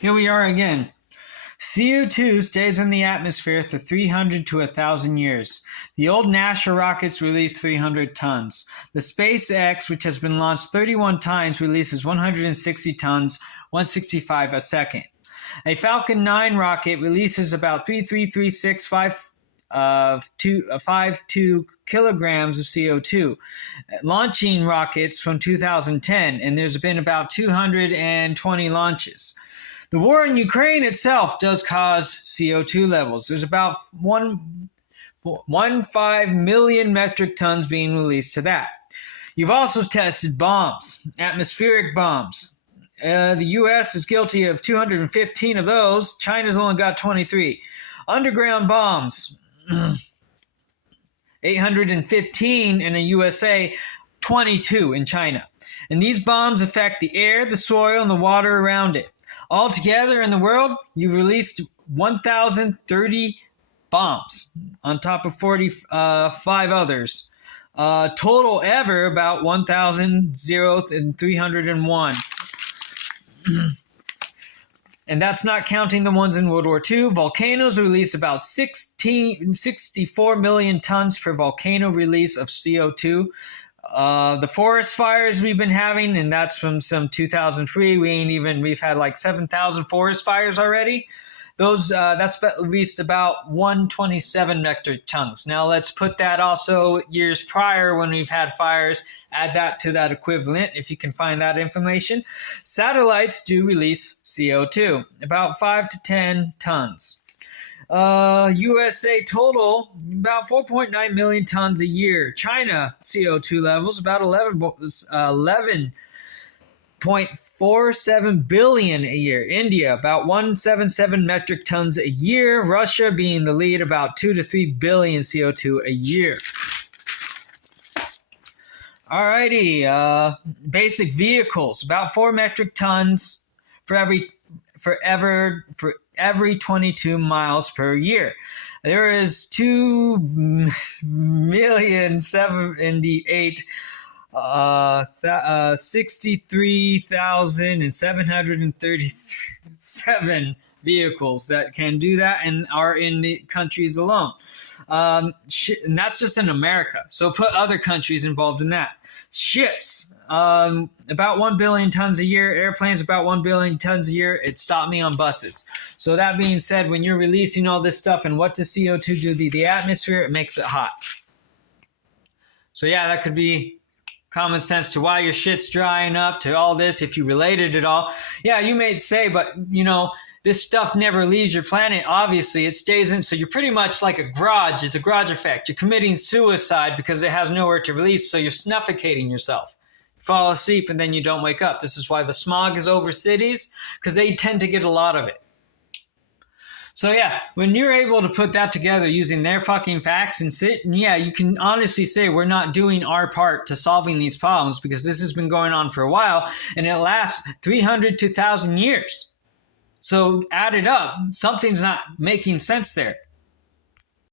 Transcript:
Here we are again. CO2 stays in the atmosphere for 300 to 1,000 years. The old NASA rockets release 300 tons. The SpaceX, which has been launched 31 times, releases 160 tons, 165 a second. A Falcon 9 rocket releases about 333,652 kilograms of CO2, launching rockets from 2010, and there's been about 220 launches. The war in Ukraine itself does cause CO2 levels. There's about 1.15 million metric tons being released to that. You've also tested bombs, atmospheric bombs. The U.S. is guilty of 215 of those. China's only got 23. Underground bombs, 815 in the USA, 22 in China. And these bombs affect the air, the soil, and the water around it. Altogether in the world, you've released 1,030 bombs on top of 45 others. Total ever about 1,301. And that's not counting the ones in World War II. Volcanoes release about 64 million tons per volcano release of CO2. The forest fires we've been having, and that's from some 2003. We've had like 7,000 forest fires already. That's at least about 127 metric tons. Now let's put that also years prior when we've had fires, add that to that equivalent if you can find that information. Satellites do release CO2, about 5 to 10 tons. USA total, about 4.9 million tons a year. China CO2 levels, about 11.47 billion a year. India, about 177 metric tons a year. Russia being the lead, about 2 to 3 billion CO2 a year. Alrighty, basic vehicles, about 4 metric tons for every 22 miles per year. There is 2,078,63,737 vehicles that can do that and are in the countries alone. And that's just in America. So put other countries involved in that. Ships, about 1 billion tons a year. Airplanes, about 1 billion tons a year. It stopped me on buses. So that being said, when you're releasing all this stuff, and what does CO2 do to the atmosphere? It makes it hot. So yeah, that could be common sense to why your shit's drying up, to all this, if you related it all. Yeah, you may say, but this stuff never leaves your planet. Obviously, it stays in. So you're pretty much like a garage. It's a garage effect. You're committing suicide because it has nowhere to release. So you're suffocating yourself. You fall asleep and then you don't wake up. This is why the smog is over cities, because they tend to get a lot of it. So yeah, when you're able to put that together using their fucking facts and you can honestly say we're not doing our part to solving these problems, because this has been going on for a while and it lasts 300 to 1,000 years. So add it up. Something's not making sense there.